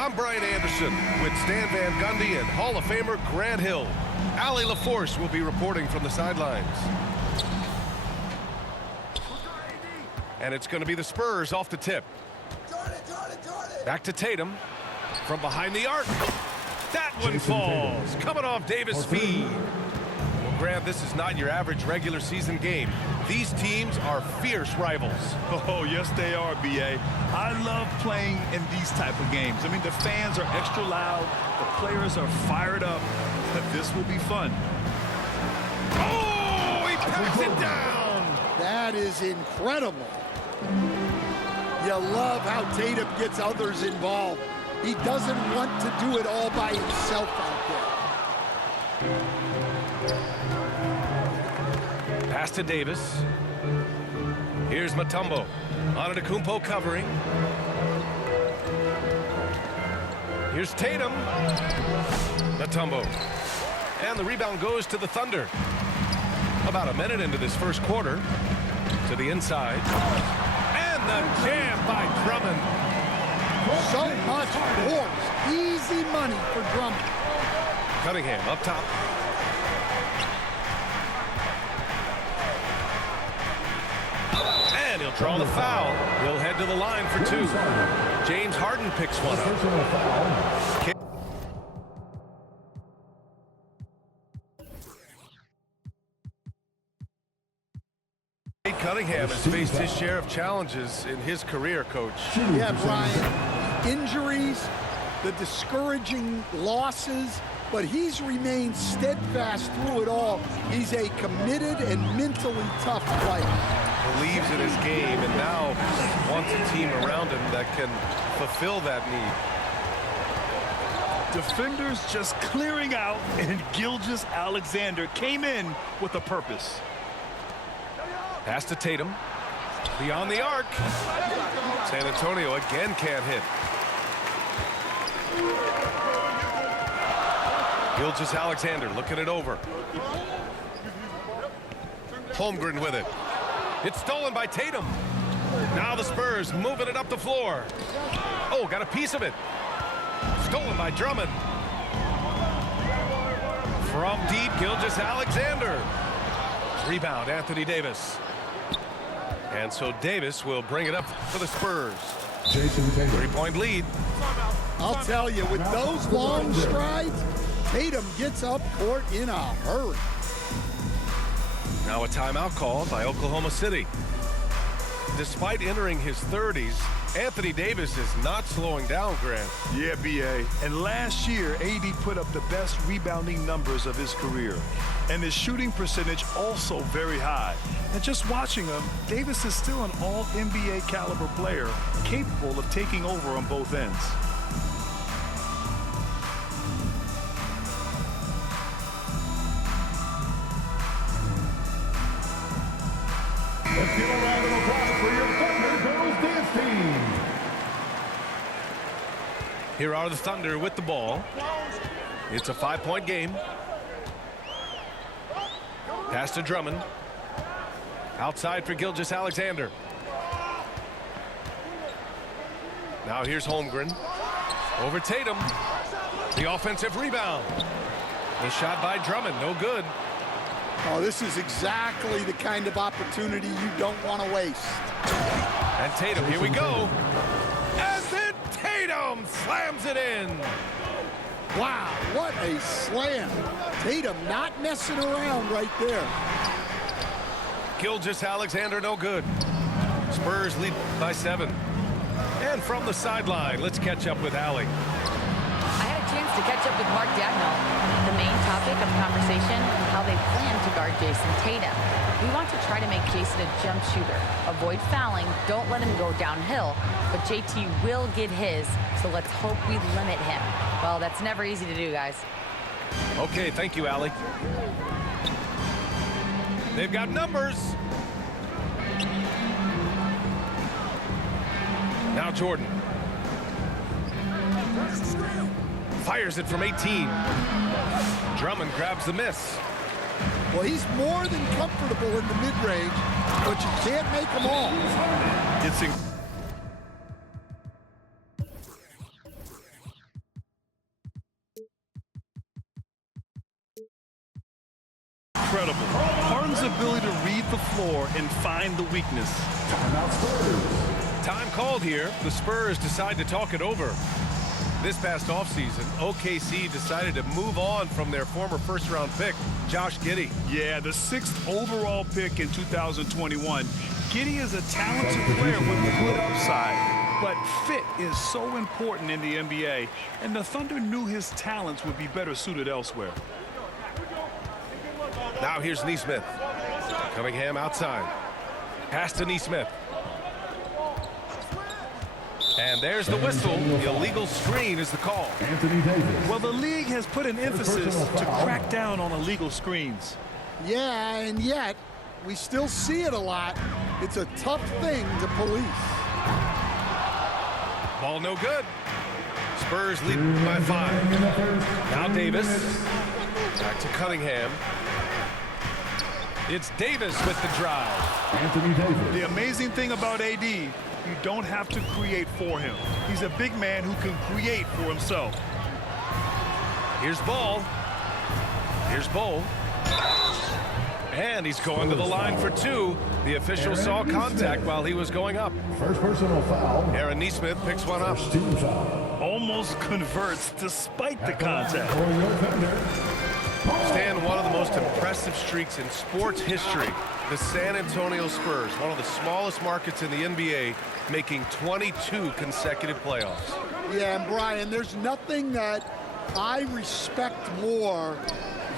I'm Brian Anderson with Stan Van Gundy and Hall of Famer Grant Hill. Allie LaForce will be reporting from the sidelines. And it's going to be the Spurs off the tip. Back to Tatum from behind the arc. That one falls, coming off Davis' feed. Well, Grant, this is not your average regular season game. These teams are fierce rivals. Oh, yes, they are, B.A. I love playing in these type of games. I mean, the fans are extra loud. The players are fired up. This will be fun. Oh, he packs it down. That is incredible. You love how Tatum gets others involved. He doesn't want to do it all by himself out there. Pass to Davis. Here's Mutombo. Antetokounmpo covering. Here's Tatum. Mutombo. And the rebound goes to the Thunder. About a minute into this first quarter. To the inside. And the jam by Drummond. So much force. Easy money for Drummond. Cunningham up top. And he'll draw the foul. He'll head to the line for two. James Harden picks one up. Cunningham has faced his share of challenges in his career, Coach. Yeah, Brian. Injuries, the discouraging losses, but he's remained steadfast through it all. He's a committed and mentally tough player. Believes in his game and now wants a team around him that can fulfill that need. Defenders just clearing out, and Gilgeous-Alexander came in with a purpose. Pass to Tatum. Beyond the arc. San Antonio again can't hit. Gilgeous-Alexander looking it over. Holmgren with it. It's stolen by Tatum. Now the Spurs moving it up the floor. Oh, got a piece of it. Stolen by Drummond. From deep, Gilgeous-Alexander. Rebound, Anthony Davis. And so Davis will bring it up for the Spurs. Three-point lead. I'll tell you, with those long strides, Tatum gets up court in a hurry. Now a timeout called by Oklahoma City. Despite entering his 30s, Anthony Davis is not slowing down, Grant. Yeah, B.A. And last year, AD put up the best rebounding numbers of his career. And his shooting percentage also very high. And just watching him, Davis is still an all-NBA caliber player, capable of taking over on both ends. Let's give a round of applause for your Thunder Girls Dance Team. Here are the Thunder with the ball. It's a 5-point game. Pass to Drummond. Outside for Gilgeous-Alexander. Now here's Holmgren. Over Tatum. The offensive rebound. The shot by Drummond, no good. Oh, this is exactly the kind of opportunity you don't want to waste. And Tatum, here we go. And then Tatum slams it in. Wow, what a slam. Tatum not messing around right there. Gilgeous-Alexander, no good. Spurs lead by 7. And from the sideline, let's catch up with Allie. I had a chance to catch up with Mark Dagnall. The main topic of conversation, how they plan to guard Jason Tatum. We want to try to make Jason a jump shooter. Avoid fouling, don't let him go downhill. But JT will get his, so let's hope we limit him. Well, that's never easy to do, guys. Okay, thank you, Allie. They've got numbers. Now Jordan. Fires it from 18. Drummond grabs the miss. Well, he's more than comfortable in the mid-range, but you can't make them all. find the weakness. Timeout Spurs. Time called here. The Spurs decide to talk it over. This past offseason, OKC decided to move on from their former first-round pick, Josh Giddey. Yeah, the 6th overall pick in 2021. Giddey is a talented player with good upside, but fit is so important in the NBA, and the Thunder knew his talents would be better suited elsewhere. Now here's Nesmith. Cunningham outside. Pass to Nesmith. And there's the whistle. The illegal screen is the call. Anthony Davis. Well, the league has put an emphasis to crack down on illegal screens. Yeah, and yet we still see it a lot. It's a tough thing to police. Ball no good. Spurs lead by 5. Now Davis. Back to Cunningham. It's Davis with the drive. Anthony Davis. The amazing thing about AD, you don't have to create for him. He's a big man who can create for himself. Here's Ball. Here's Bol. And he's going to the line for 2. The official saw contact while he was going up. First personal foul. Aaron Nesmith picks one up. First team foul. Almost converts despite the contact. For your Thunder. Stan, one of the most impressive streaks in sports history. The San Antonio Spurs, one of the smallest markets in the NBA, making 22 consecutive playoffs. Yeah, and Brian, there's nothing that I respect more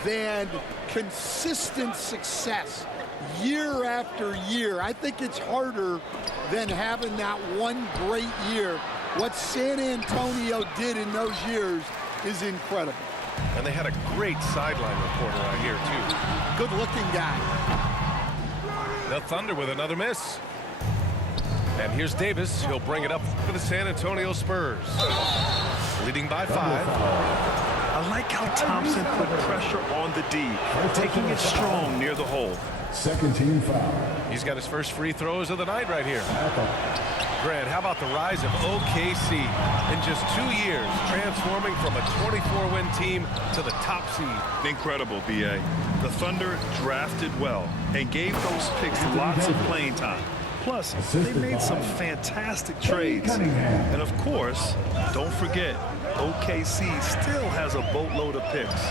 than consistent success year after year. I think it's harder than having that one great year. What San Antonio did in those years is incredible. And they had a great sideline reporter out here, too. Good-looking guy. The Thunder with another miss. And here's Davis. He'll bring it up for the San Antonio Spurs. Leading by 5. I like how Thompson put pressure on the D, taking it strong near the hole. Second team foul. He's got his first free throws of the night right here. Grant, how about the rise of OKC in just 2 years, transforming from a 24-win team to the top seed? Incredible, B.A. The Thunder drafted well and gave those picks lots of playing time. Plus, they made some fantastic trades. And of course, don't forget, OKC still has a boatload of picks.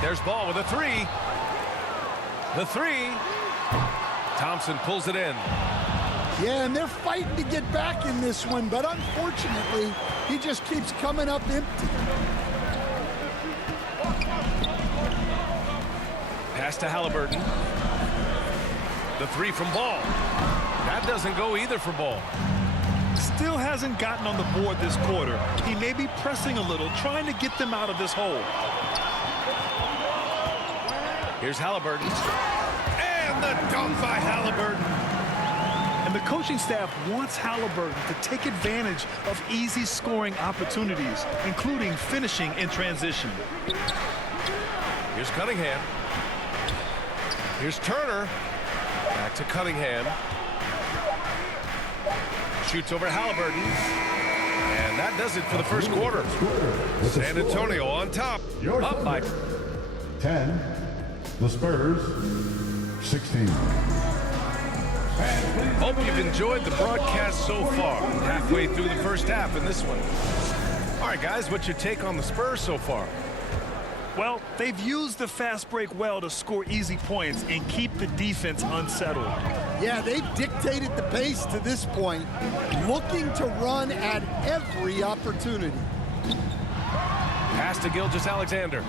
There's Ball with a 3. The 3. Thompson pulls it in. Yeah, and they're fighting to get back in this one, but unfortunately, he just keeps coming up empty. Pass to Halliburton. The 3 from Ball. That doesn't go either for Ball. Still hasn't gotten on the board this quarter. He may be pressing a little, trying to get them out of this hole. Here's Halliburton. And the dunk by Halliburton. And the coaching staff wants Halliburton to take advantage of easy scoring opportunities, including finishing in transition. Here's Cunningham. Here's Turner. Back to Cunningham. Shoots over Halliburton. And that does it for the first quarter. San Antonio on top. Up by 10. The Spurs, 16. Hope you've enjoyed the broadcast so far. Halfway through the first half in this one. All right, guys, what's your take on the Spurs so far? Well, they've used the fast break well to score easy points and keep the defense unsettled. Yeah, they've dictated the pace to this point, looking to run at every opportunity. Pass to Gilgeous-Alexander.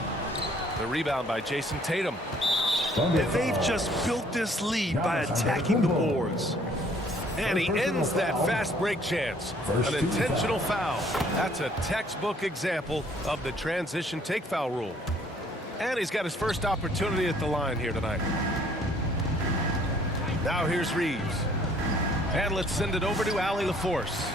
The rebound by Jason Tatum. And they've just built this lead by attacking the boards. And he ends that fast break chance. An intentional foul. That's a textbook example of the transition take foul rule. And he's got his first opportunity at the line here tonight. Now here's Reeves. And let's send it over to Allie LaForce.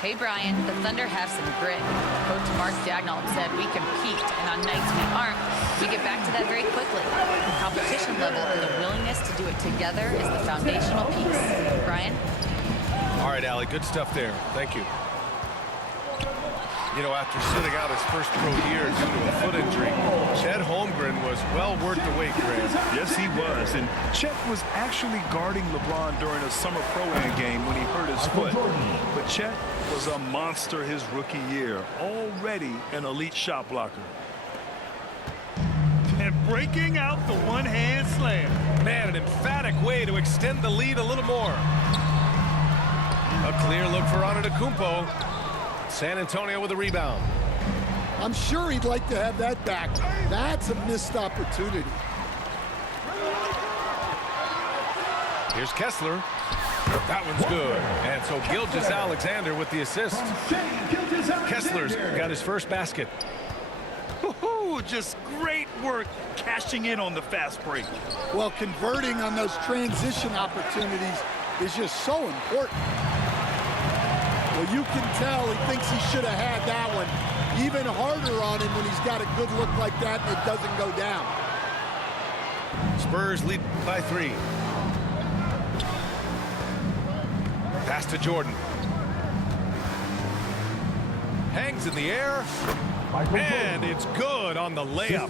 Hey, Brian, the Thunder have some grit. Coach Mark Daigneault said we compete, and on nights we aren't, we get back to that very quickly. The competition level and the willingness to do it together is the foundational piece. Brian? All right, Allie, good stuff there. Thank you. You know, after sitting out his first pro year due to a foot injury, Chet Holmgren was well worth the wait, Grant. Yes, he was. And Chet was actually guarding LeBron during a summer pro-am game when he hurt his foot. But Chet was a monster his rookie year, already an elite shot blocker. And breaking out the one-hand slam. Man, an emphatic way to extend the lead a little more. A clear look for Antetokounmpo. San Antonio with a rebound. I'm sure he'd like to have that back. That's a missed opportunity. Here's Kessler. That one's good. And so Gilgeous-Alexander with the assist. Kessler's got his first basket. Just great work cashing in on the fast break. Well, converting on those transition opportunities is just so important. Well, you can tell he thinks he should have had that one. Even harder on him when he's got a good look like that and it doesn't go down. Spurs lead by 3. Pass to Jordan. Hangs in the air. And it's good on the layup.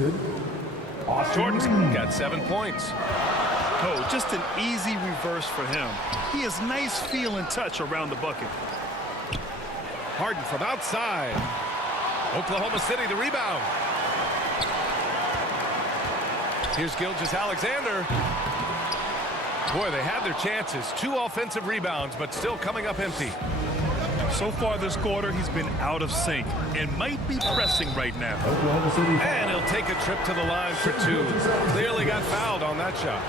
Jordan's got 7 points. Oh, just an easy reverse for him. He has nice feel and touch around the bucket. Harden from outside. Oklahoma City the rebound. Here's Gilgeous-Alexander. Boy, they had their chances. 2 offensive rebounds, but still coming up empty. So far this quarter, he's been out of sync and might be pressing right now. And he'll take a trip to the line for 2. Clearly got fouled on that shot.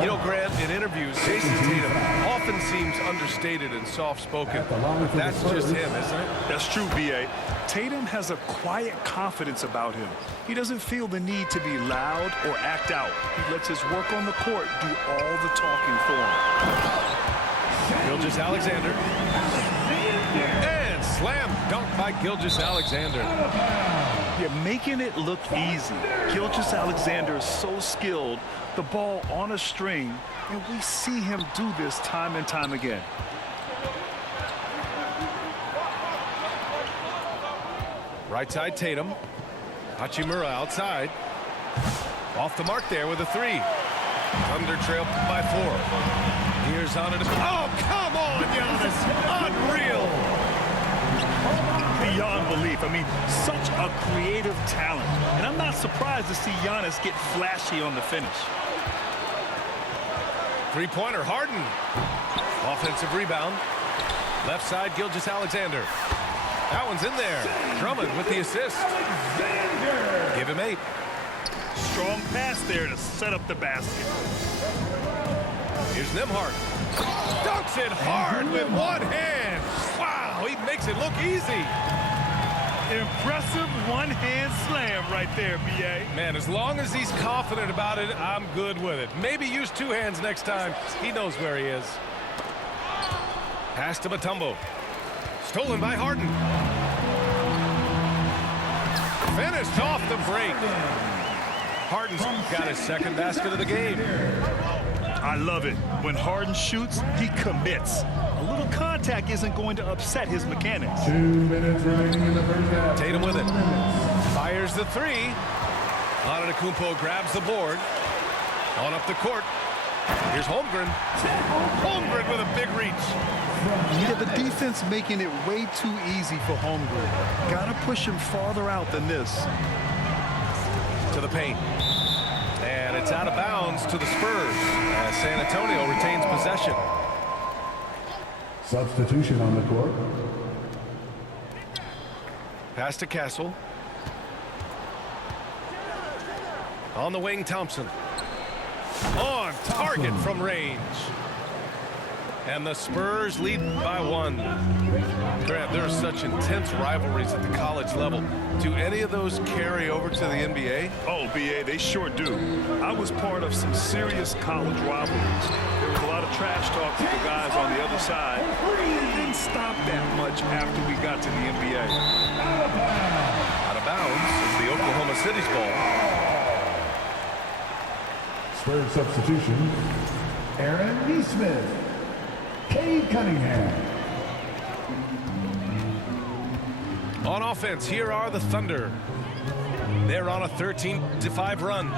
You know, Grant, in interviews, Jason Tatum often seems understated and soft-spoken. But that's just him, isn't it? That's true, B.A. Tatum has a quiet confidence about him. He doesn't feel the need to be loud or act out. He lets his work on the court do all the talking for him. Gilgeous-Alexander. And slam dunk by Gilgeous-Alexander. You're making it look easy. Gilgeous-Alexander is so skilled, the ball on a string, and we see him do this time and time again. Right side Tatum. Hachimura outside. Off the mark there with a 3. Thunder trail by 4. Here's Antetokounmpo. Oh, come on, Giannis. Unreal. Beyond belief. I mean, such a creative talent. And I'm not surprised to see Giannis get flashy on the finish. Three-pointer, Harden. Offensive rebound. Left side, Gilgeous-Alexander. That one's in there. Drummond with the assist. Give him 8. Strong pass there to set up the basket. Here's Nembhard. Dunks it hard with one hand. Wow, he makes it look easy. Impressive one-hand slam right there, B.A. Man, as long as he's confident about it, I'm good with it. Maybe use 2 hands next time. He knows where he is. Pass to Mutombo. Stolen by Harden. Finished off the break. Harden's got his second basket of the game. I love it. When Harden shoots, he commits. A little contact isn't going to upset his mechanics. 2 minutes remaining in the first half. Tatum with it. Fires the 3. Antetokounmpo grabs the board. On up the court. Here's Holmgren. Holmgren with a big reach. Yeah, the defense making it way too easy for Holmgren. Gotta push him farther out than this. To the paint. And it's out of bounds to the Spurs as San Antonio retains possession. Substitution on the court. Pass to Castle. On the wing, Thompson. On target from range. And the Spurs lead by 1. Grant, there are such intense rivalries at the college level. Do any of those carry over to the NBA? Oh, B.A., they sure do. I was part of some serious college rivalries. There was a lot of trash talk with the guys on the other side. It didn't stop that much after we got to the NBA. Out of bounds is the Oklahoma City's ball. Spurs substitution. Aaron Nesmith. Cade Cunningham. On offense, here are the Thunder. They're on a 13-5 run.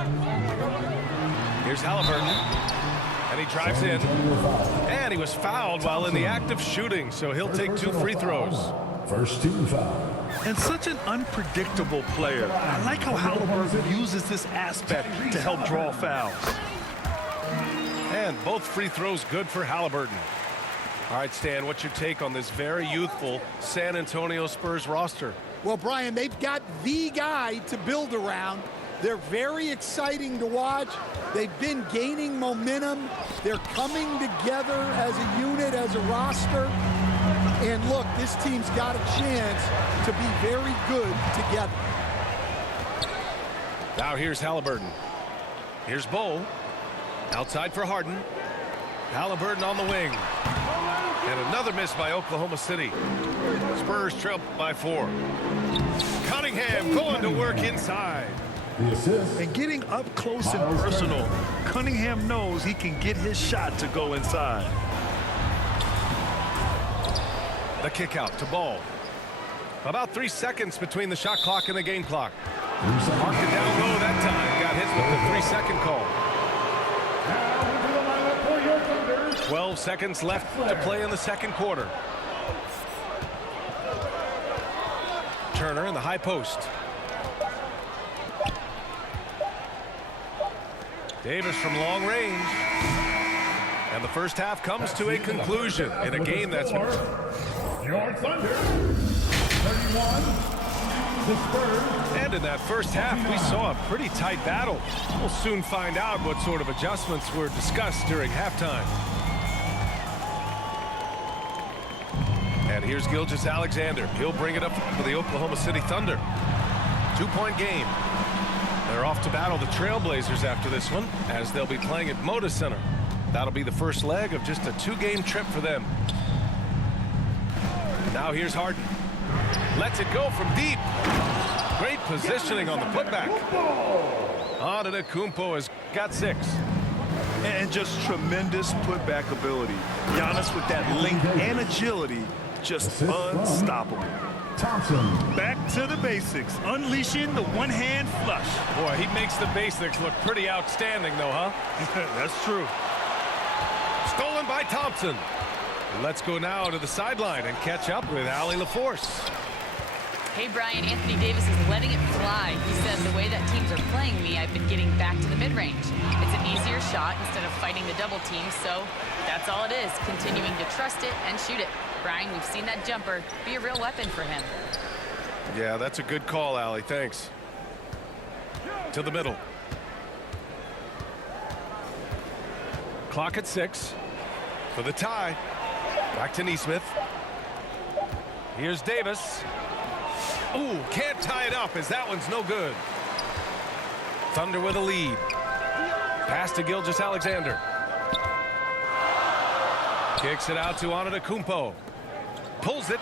Here's Halliburton. And he drives in. And he was fouled while in the act of shooting, so he'll take 2 free throws. First team foul. And such an unpredictable player. I like how Halliburton uses this aspect to help draw fouls. And both free throws good for Halliburton. All right, Stan, what's your take on this very youthful San Antonio Spurs roster? Well, Brian, they've got the guy to build around. They're very exciting to watch. They've been gaining momentum. They're coming together as a unit, as a roster. And look, this team's got a chance to be very good together. Now here's Halliburton. Here's Bowl. Outside for Harden. Halliburton on the wing. And another miss by Oklahoma City. Spurs trail by 4. Cunningham going to work inside. The assist. And getting up close and personal, Cunningham knows he can get his shot to go inside. The kick out to Ball. About 3 seconds between the shot clock and the game clock. Marked it down low that time. Got hit with the 3-second call. Now into the lineup for your Thunder. 12 seconds left to play in the second quarter. Turner in the high post. Davis from long range. And the first half comes to a conclusion in a game that's been... Your Thunder. 31. The Spurs. And in that first half, we saw a pretty tight battle. We'll soon find out what sort of adjustments were discussed during halftime. And here's Gilgeous-Alexander. He'll bring it up for the Oklahoma City Thunder. 2-point game. They're off to battle the Trailblazers after this one, as they'll be playing at Moda Center. That'll be the first leg of just a 2-game trip for them. Now here's Harden. Lets it go from deep. Great positioning on the putback. Antetokounmpo has got 6. And just tremendous putback ability. Giannis with that length and agility, just unstoppable. Thompson. Back to the basics, unleashing the one-hand flush. Boy, he makes the basics look pretty outstanding, though, huh? That's true. Stolen by Thompson. Let's go now to the sideline and catch up with Allie LaForce. Hey, Brian, Anthony Davis is letting it fly. He said, the way that teams are playing me, I've been getting back to the mid-range. It's an easier shot instead of fighting the double team, so that's all it is, continuing to trust it and shoot it. Brian, we've seen that jumper be a real weapon for him. Yeah, that's a good call, Allie. Thanks. To the middle. Clock at 6 for the tie. Back to Nesmith. Here's Davis. Ooh, can't tie it up as that one's no good. Thunder with a lead. Pass to Gilgeous-Alexander. Kicks it out to Antetokounmpo. Pulls it.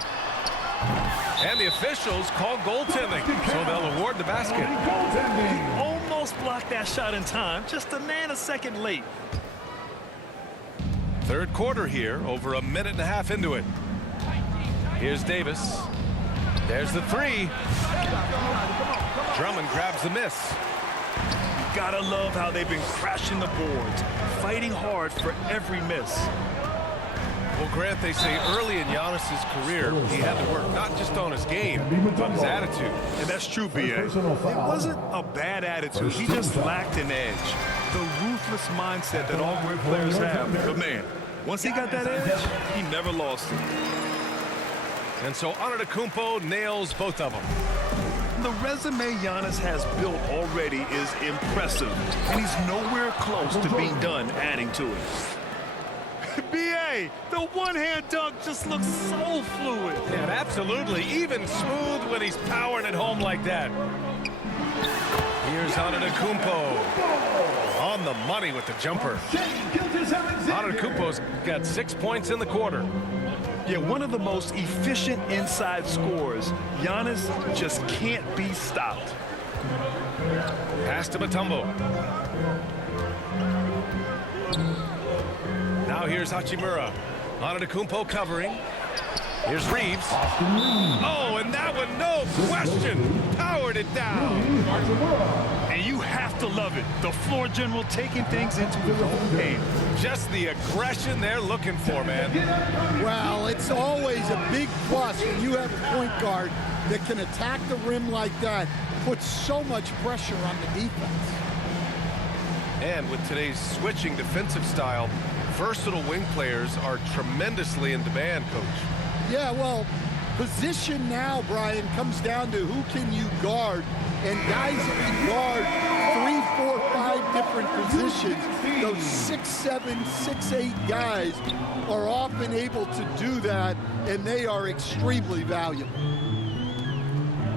And the officials call goaltending, so they'll award the basket. He almost blocked that shot in time, just a nanosecond late. Third quarter here, over a minute and a half into it. Here's Davis. There's the 3. Drummond grabs the miss. You gotta love how they've been crashing the boards, fighting hard for every miss. Well, Grant, they say early in Giannis's career, he had to work not just on his game, but on his attitude. And that's true, B.A. It wasn't a bad attitude. He just lacked an edge. The ruthless mindset that all great players have. But, man, once he got that edge, he never lost it. And so Antetokounmpo nails both of them. The resume Giannis has built already is impressive, and he's nowhere close to being done adding to it. B.A., the one-hand dunk just looks so fluid. Yeah, absolutely. Even smooth when he's powering it home like that. Here's Antetokounmpo. On the money with the jumper. Antetokounmpo's got 6 points in the quarter. Yeah, one of the most efficient inside scorers. Giannis just can't be stopped. Pass to Mutombo. Now here's Hachimura. Antetokounmpo covering. Here's Reeves. Oh, and that one, no question, powered it down. And you have to love it. The floor general taking things into his own game. Just the aggression they're looking for, man. Well, it's always a big plus when you have a point guard that can attack the rim like that, puts so much pressure on the defense. And with today's switching defensive style, versatile wing players are tremendously in demand, Coach. Yeah, well, position now, Brian, comes down to who can you guard, and guys that can guard 3, 4, 5 different positions. Those 6'7", 6'8" guys are often able to do that, and they are extremely valuable.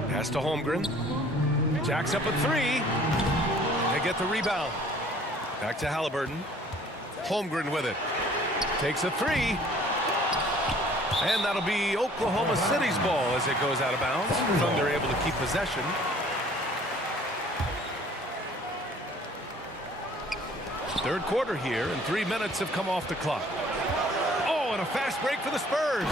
Pass to Holmgren. Jacks up a 3. They get the rebound. Back to Halliburton. Holmgren with it. Takes a 3. And that'll be Oklahoma City's ball as it goes out of bounds. Thunder able to keep possession. Third quarter here, and 3 minutes have come off the clock. Oh, and a fast break for the Spurs.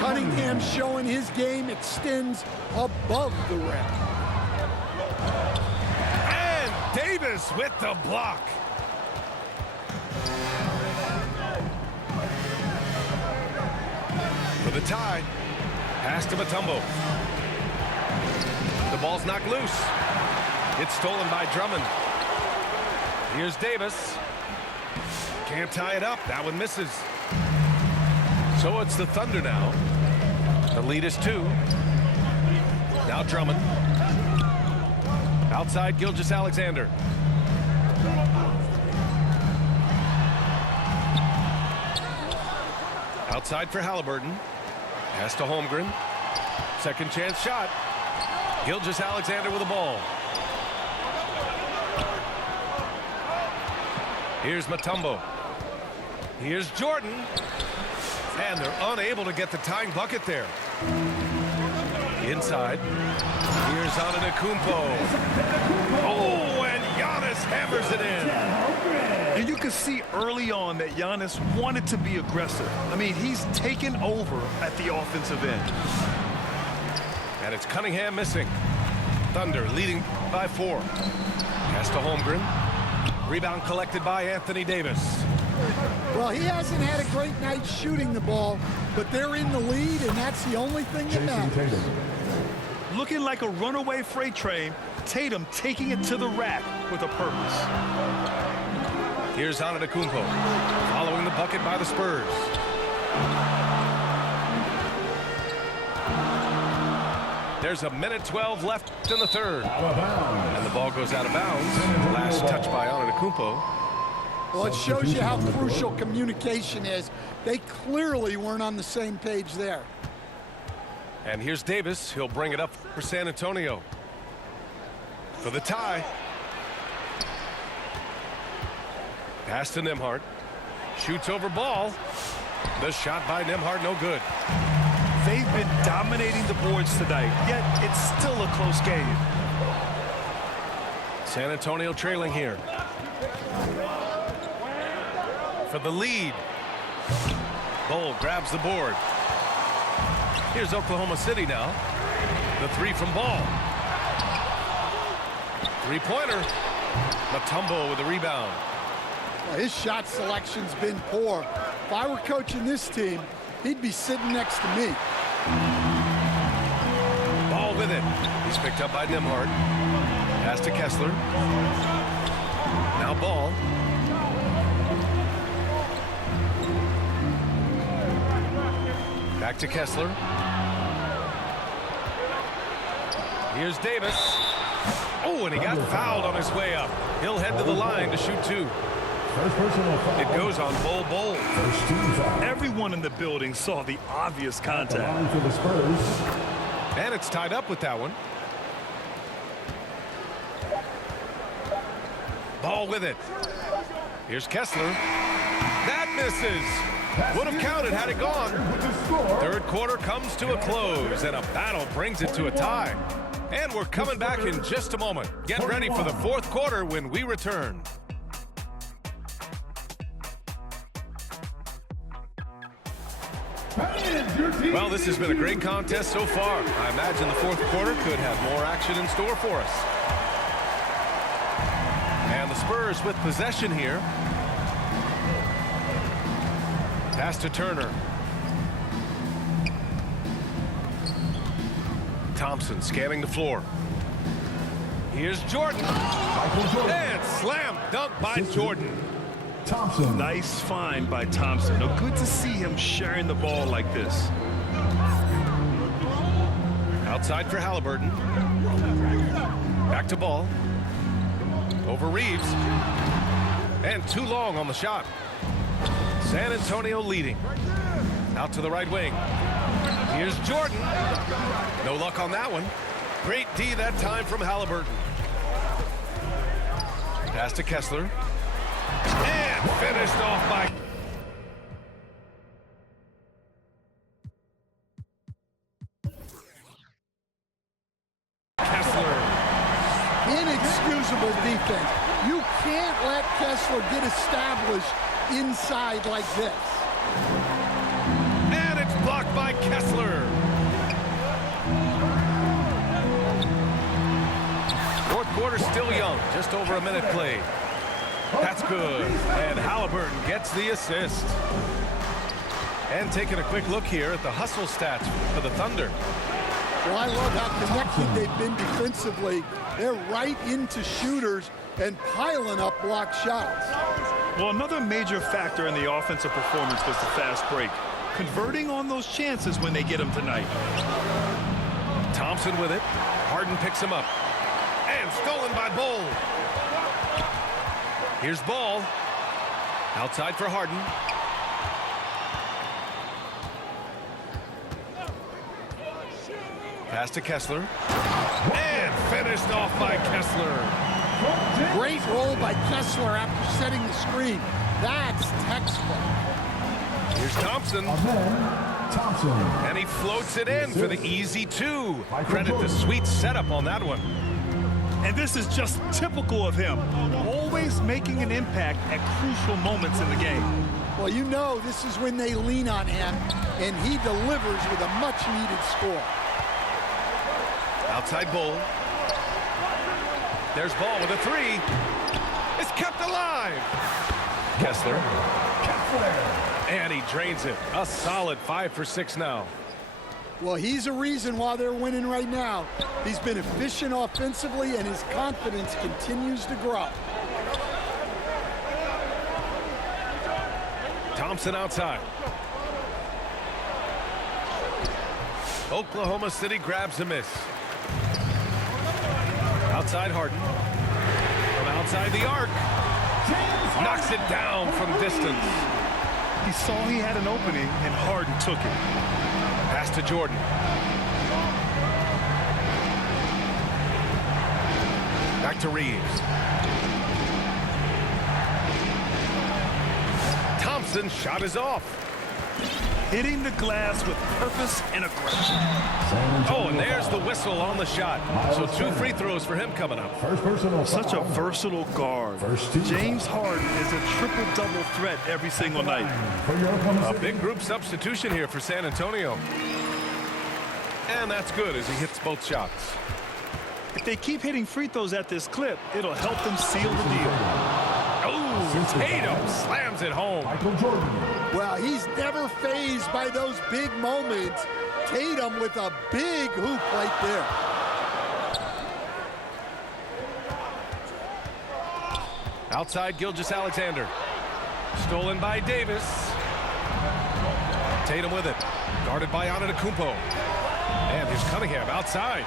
Cunningham showing his game extends above the rim. And Davis with the block. For the tie, pass to Mutombo. The ball's knocked loose. It's stolen by Drummond. Here's Davis. Can't tie it up. That one misses. So it's the Thunder now. The lead is 2. Now Drummond. Outside Gilgeous-Alexander. Outside for Halliburton. Pass to Holmgren. Second chance shot. Gilgeous-Alexander with the ball. Here's Mutombo. Here's Jordan. And they're unable to get the tying bucket there. Inside. Here's Antetokounmpo. Oh, and Giannis hammers it in. And you can see early on that Giannis wanted to be aggressive. I mean, he's taken over at the offensive end. And it's Cunningham missing. Thunder leading by 4. Pass to Holmgren. Rebound collected by Anthony Davis. Well, he hasn't had a great night shooting the ball, but they're in the lead, and that's the only thing that matters. Looking like a runaway freight train, Tatum taking it to the rack with a purpose. Here's Antetokounmpo, following the bucket by the Spurs. There's a minute 12 left in the third. And the ball goes out of bounds. Last touch by Antetokounmpo. Well, it shows you how crucial communication is. They clearly weren't on the same page there. And here's Davis. He'll bring it up for San Antonio. For the tie. Pass to Nembhard. Shoots over ball. The shot by Nembhard, no good. They've been dominating the boards tonight, yet it's still a close game. San Antonio trailing here. For the lead. Bol grabs the board. Here's Oklahoma City now. The 3 from Ball. 3-pointer. Mutombo with the rebound. Well, his shot selection's been poor. If I were coaching this team, he'd be sitting next to me. Ball with it. He's picked up by Nembhard. Pass to Kessler. Now Ball. Back to Kessler. Here's Davis. Oh, and he got fouled on his way up. He'll head to the line to shoot 2. It goes on Bol. Everyone in the building saw the obvious contact. And it's tied up with that one. Ball with it. Here's Kessler. That misses. Would have counted had it gone. Third quarter comes to a close, and a battle brings it to a tie. And we're coming back in just a moment. Get ready for the fourth quarter when we return. And your team Well, this has been a great contest so far. I imagine the fourth quarter could have more action in store for us. And the Spurs with possession here. Pass to Turner. Thompson scanning the floor. Here's Jordan. Michael Jordan. And slam dunk by Jordan. Thompson. Nice find by Thompson. No, good to see him sharing the ball like this. Outside for Halliburton. Back to Ball. Over Reeves. And too long on the shot. San Antonio leading. Out to the right wing. Here's Jordan. No luck on that one. Great D that time from Halliburton. Pass to Kessler. And finished off by... Kessler. Inexcusable defense. You can't let Kessler get established inside like this. And it's blocked by Kessler. Fourth quarter still young. Just over a minute played. That's good. And Halliburton gets the assist. And taking a quick look here at the hustle stats for the Thunder. Well, I love how connected they've been defensively. They're right into shooters and piling up block shots. Well, another major factor in the offensive performance was the fast break. Converting on those chances when they get them tonight. Thompson with it. Harden picks him up. And stolen by Bol. Here's Ball. Outside for Harden. Pass to Kessler. And finished off by Kessler. Great roll by Kessler after setting the screen. That's textbook. Here's Thompson. Thompson. And he floats it in for the easy two. Credit the sweet setup on that one. And this is just typical of him. Always making an impact at crucial moments in the game. Well, you know this is when they lean on him, and he delivers with a much-needed score. Outside Bol. There's Ball with a three. It's kept alive. Kessler. And he drains it. A solid 5 for 6 now. Well, he's a reason why they're winning right now. He's been efficient offensively, and his confidence continues to grow. Thompson outside. Oklahoma City grabs a miss. Outside Harden. From outside the arc. Knocks it down from distance. He saw he had an opening, and Harden took it. Pass to Jordan. Back to Reeves. Thompson's shot is off. Hitting the glass with purpose and aggression. Oh, and there's the whistle on the shot. So 2 free throws for him coming up. First personal Such a foul. versatile guard. First team James Harden is a triple-double threat every single night. For your Oklahoma A City. big group substitution here for San Antonio. And that's good as he hits both shots. If they keep hitting free throws at this clip, it'll help them seal the deal. Oh, Tatum slams it home. Michael Jordan. Well, he's never fazed by those big moments. Tatum with a big hoop right there. Outside Gilgeous-Alexander. Stolen by Davis. Tatum with it. Guarded by Antetokounmpo. And here's Cunningham outside.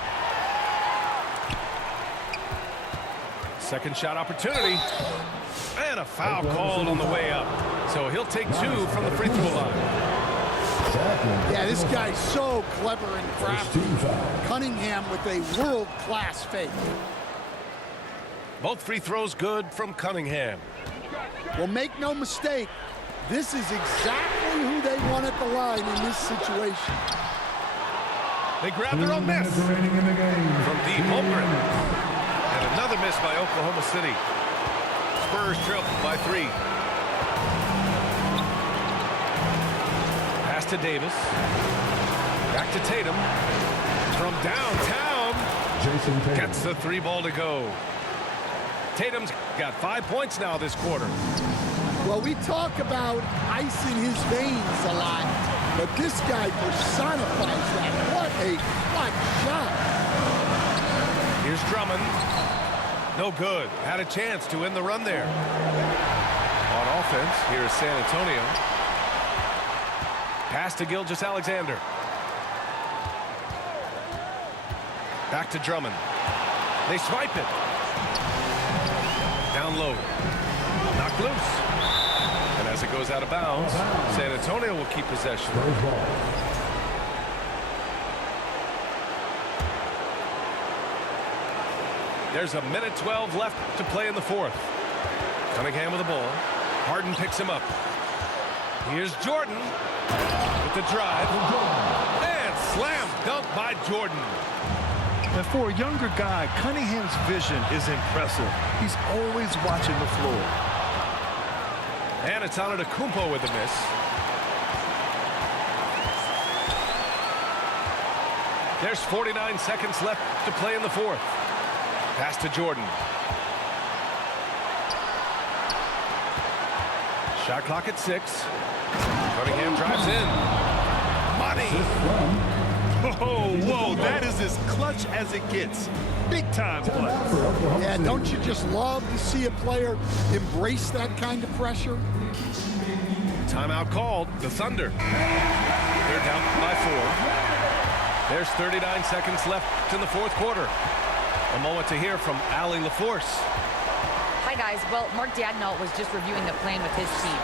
Second shot opportunity. And a foul called on the way up. So he'll take 2 from the free throw line. Yeah, this guy's so clever and First team crafty. foul. Cunningham with a world-class fake. Both free throws good from Cunningham. Well, make no mistake, this is exactly who they want at the line in this situation. They grab their own miss Remaining in the game. from Deep Holmgren. And another miss by Oklahoma City. Spurs trail by 3. Pass to Davis. Back to Tatum. From downtown. Jason Tatum. Gets the 3 ball to go. Tatum's got 5 points now this quarter. Well, we talk about ice in his veins a lot, but this guy personifies that. What a clutch shot. Here's Drummond. No good. Had a chance to end the run there. On offense, here's San Antonio. Pass to Gilgeous-Alexander. Back to Drummond. They swipe it. Down low. Knocked loose. And as it goes out of bounds, San Antonio will keep possession. Spurs ball. There's a minute 12 left to play in the fourth. Cunningham with the ball. Harden picks him up. Here's Jordan with the drive. And slam dunk by Jordan. And for a younger guy, Cunningham's vision is impressive. He's always watching the floor. And it's Antetokounmpo with the miss. There's 49 seconds left to play in the fourth. Pass to Jordan. Shot clock at 6. Cunningham drives in. Money. Oh, whoa, that is as clutch as it gets. Big time play. Yeah, don't you just love to see a player embrace that kind of pressure? Timeout called. The Thunder. They're down by 4. There's 39 seconds left in the fourth quarter. A moment to hear from Allie LaForce. Hi, guys. Well, Mark Daigneault was just reviewing the plan with his team.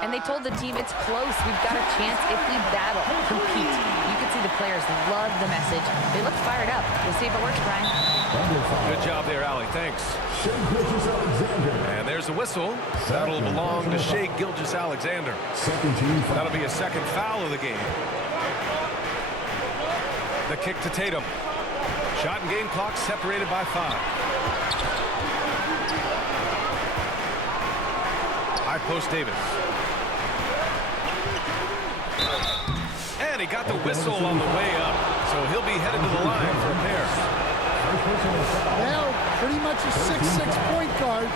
And they told the team it's close. We've got a chance if we battle, compete. You can see the players love the message. They look fired up. We'll see if it works, Brian. Good job there, Allie. Thanks. And there's a whistle. That'll belong to Shai Gilgeous-Alexander. Second team foul. That'll be a second foul of the game. The kick to Tatum. Shot and game clock separated by 5. High post Davis. And he got the whistle on the way up. So he'll be headed to the line for a pair. Well, pretty much a 6'6" point guard.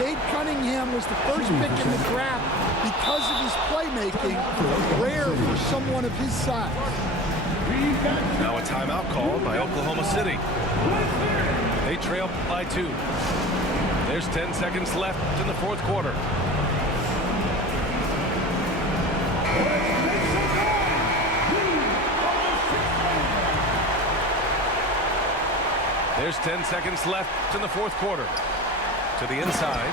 Cade Cunningham was the first pick in the draft because of his playmaking. Rare for someone of his size. Now a timeout called by Oklahoma City. They trail by 2. There's 10 seconds left in the fourth quarter. There's 10 seconds left in the fourth quarter. To the inside.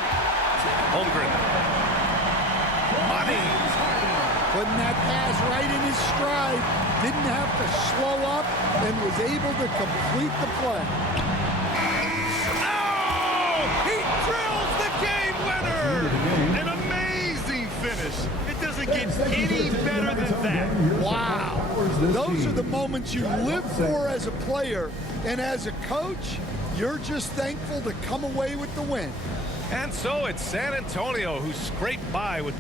Holmgren. Money. Putting that pass right in his stride. Didn't have to slow up and was able to complete the play. Oh! He drills the game winner! An amazing finish. It doesn't get any better than that. Wow. Those are the moments you live for as a player. And as a coach, you're just thankful to come away with the win. And so it's San Antonio who scraped by with